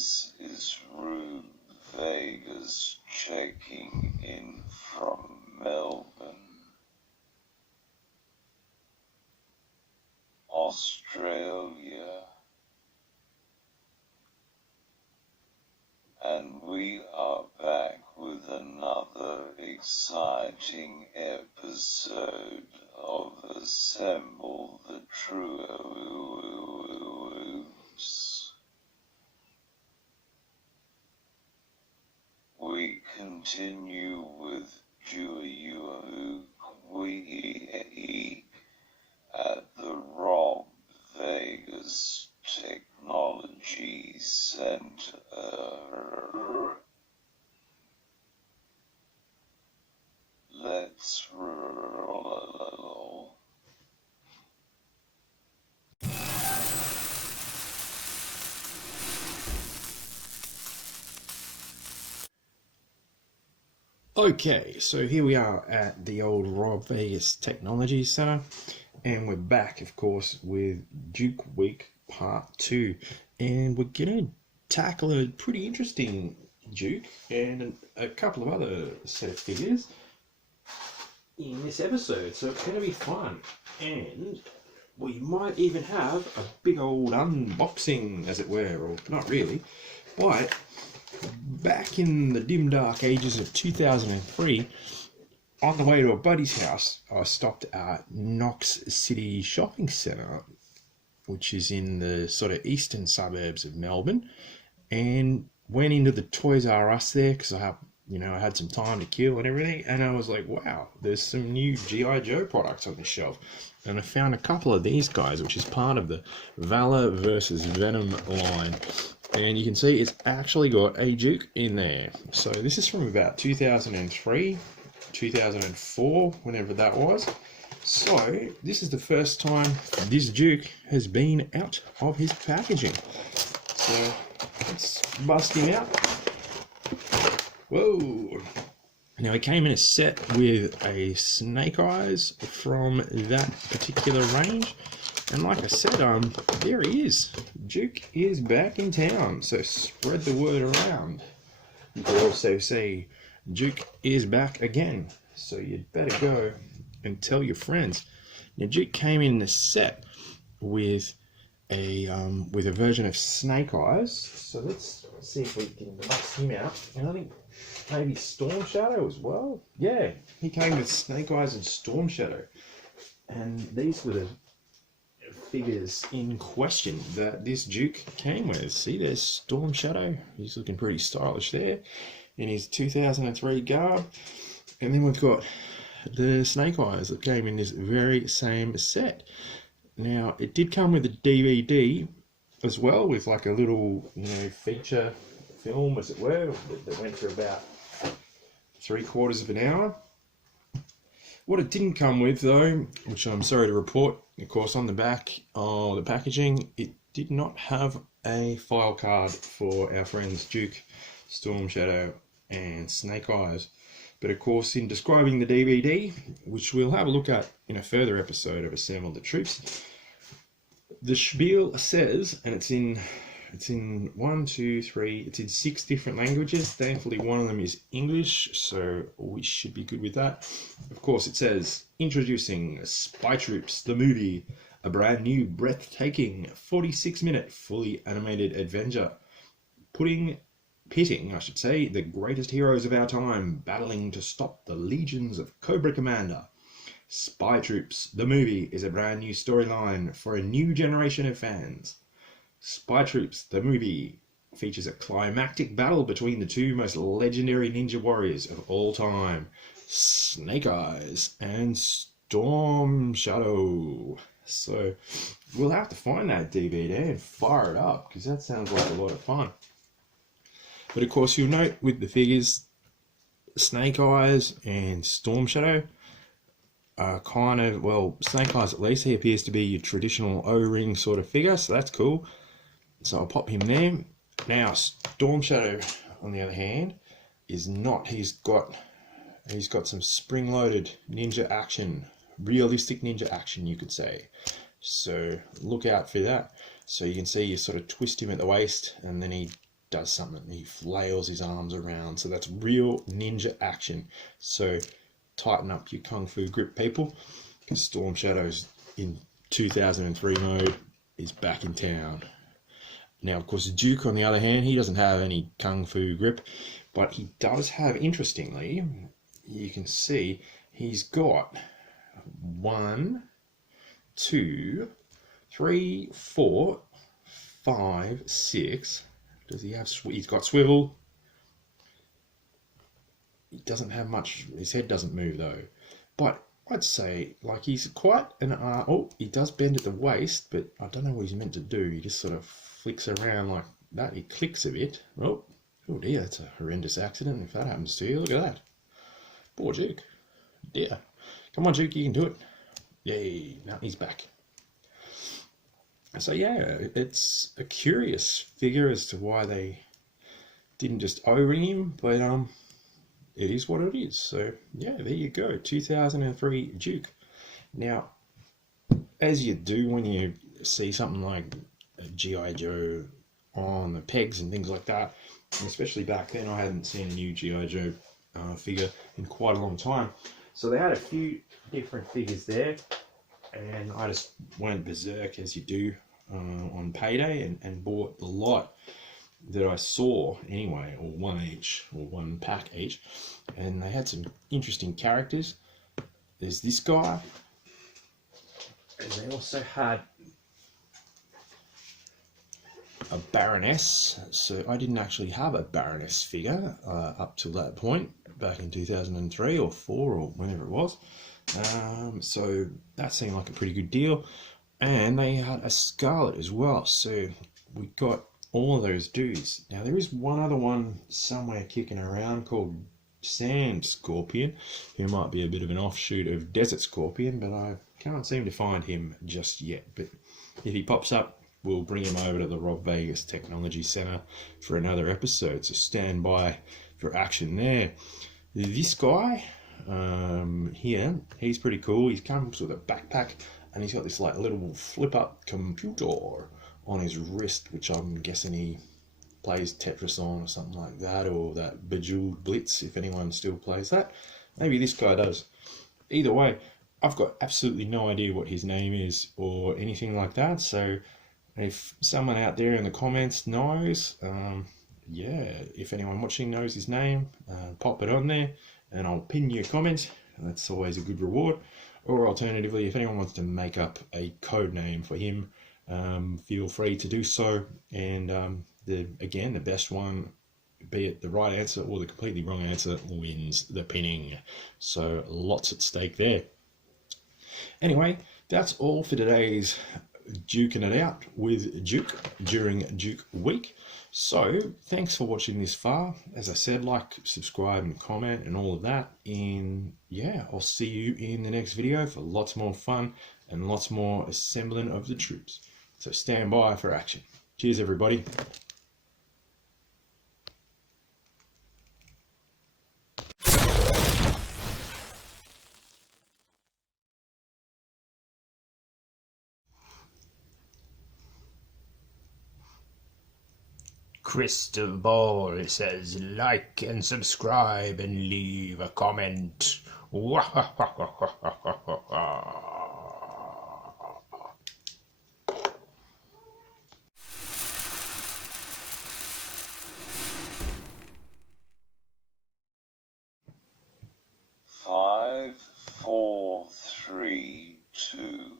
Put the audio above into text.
This is Rube Vegas checking in from Melbourne, Australia, and we are back with another exciting episode of Assemble the Troops. We continue with GiJoe Duke at the Rob Vegas Technology Center. Let's roll. Okay, so here we are at the old Rob Vegas Technology Center, and we're back, of course, with Duke Week Part 2, and we're going to tackle a pretty interesting Duke and a couple of other set of figures in this episode, so it's going to be fun, and we might even have a big old unboxing, as it were, or not really, but back in the dim dark ages of 2003, on the way to a buddy's house, I stopped at Knox City Shopping Centre, which is in the sort of eastern suburbs of Melbourne, and went into the Toys R Us there because I had some time to kill and everything, and I was like, wow, there's some new GiJoe Joe products on the shelf, and I found a couple of these guys, which is part of the Valor Vs Venom line. And you can see it's actually got a Duke in there. So this is from about 2003, 2004, whenever that was. So this is the first time this Duke has been out of his packaging. So let's bust him out. Whoa! Now he came in a set with a Snake Eyes from that particular range. And like I said, there he is. Duke is back in town, so spread the word around. You can also see Duke is back again, so you'd better go and tell your friends. Now Duke came in the set with a version of Snake Eyes, so let's see if we can bust him out. And I think maybe Storm Shadow as well. Yeah, he came with Snake Eyes and Storm Shadow, and these were the figures in question that this Duke came with. See, there's Storm Shadow. He's looking pretty stylish there in his 2003 garb. And then we've got the Snake Eyes that came in this very same set. Now, it did come with a DVD as well, with like a little, feature film, as it were, that went for about 3/4 of an hour. What it didn't come with, though, which I'm sorry to report, of course, on the back of the packaging, it did not have a file card for our friends Duke, Storm Shadow, and Snake Eyes. But of course, in describing the DVD, which we'll have a look at in a further episode of Assemble the Troops, the spiel says, and it's in 6 different languages. Thankfully, one of them is English, so we should be good with that. Of course, it says, introducing Spy Troops, the movie, a brand new, breathtaking 46-minute fully animated adventure, pitting, the greatest heroes of our time battling to stop the legions of Cobra Commander. Spy Troops, the movie, is a brand new storyline for a new generation of fans. Spy Troops, the movie, features a climactic battle between the two most legendary ninja warriors of all time, Snake Eyes and Storm Shadow. So we'll have to find that DVD and fire it up, because that sounds like a lot of fun. But of course, you'll note with the figures, Snake Eyes and Storm Shadow are kind of, well, Snake Eyes at least, he appears to be your traditional O-ring sort of figure, so that's cool. So I'll pop him there. Now, Storm Shadow, on the other hand, is not. He's got some spring-loaded ninja action, realistic ninja action, you could say. So look out for that. So you can see you sort of twist him at the waist, and then he does something. He flails his arms around. So that's real ninja action. So tighten up your Kung Fu grip, people, because Storm Shadows in 2003 mode is back in town. Now, of course, Duke, on the other hand, he doesn't have any Kung Fu grip, but he does have, interestingly, you can see he's got 1, 2, 3, 4, 5, 6. Does he have? He's got swivel. He doesn't have much. His head doesn't move though. But I'd say like he's quite an. Oh, he does bend at the waist, but I don't know what he's meant to do. He just sort of flicks around like that. He clicks a bit. Oh dear, that's a horrendous accident. If that happens to you, look at that. Poor Duke. Dear. Come on, Duke, you can do it. Yay! Now he's back. So yeah, it's a curious figure as to why they didn't just O-ring him, but it is what it is. So yeah, there you go, 2003 Duke. Now, as you do when you see something like GI Joe on the pegs and things like that, and especially back then, I hadn't seen a new GI Joe figure in quite a long time. So they had a few different figures there. And I just went berserk, as you do on payday, and bought the lot that I saw anyway, or one each, or one pack each. And they had some interesting characters. There's this guy, and they also had a Baroness. So I didn't actually have a Baroness figure up till that point, back in 2003 or 4 or whenever it was. So that seemed like a pretty good deal. And they had a Scarlet as well. So we got all of those dudes. Now there is one other one somewhere kicking around called Sand Scorpion, who might be a bit of an offshoot of Desert Scorpion, but I can't seem to find him just yet. But if he pops up, we'll bring him over to the Rob Vegas Technology Center for another episode. So stand by for action there. This guy here, he's pretty cool. He comes with a backpack, and he's got this like little flip-up computer on his wrist, which I'm guessing he plays Tetris on or something like that, or that Bejeweled Blitz, if anyone still plays that. Maybe this guy does. Either way, I've got absolutely no idea what his name is or anything like that. So if someone out there in the comments knows, yeah, if anyone watching knows his name, pop it on there, and I'll pin you a comment. That's always a good reward. Or alternatively, if anyone wants to make up a code name for him, feel free to do so. And again, the best one, be it the right answer or the completely wrong answer, wins the pinning. So lots at stake there. Anyway, that's all for today's Duking It Out with Duke during Duke Week. So thanks for watching this far. As I said, like, subscribe and comment and all of that. And yeah, I'll see you in the next video for lots more fun and lots more assembling of the troops. So stand by for action. Cheers, everybody. Crystal Ball says like and subscribe and leave a comment. 5, 4, 3, 2.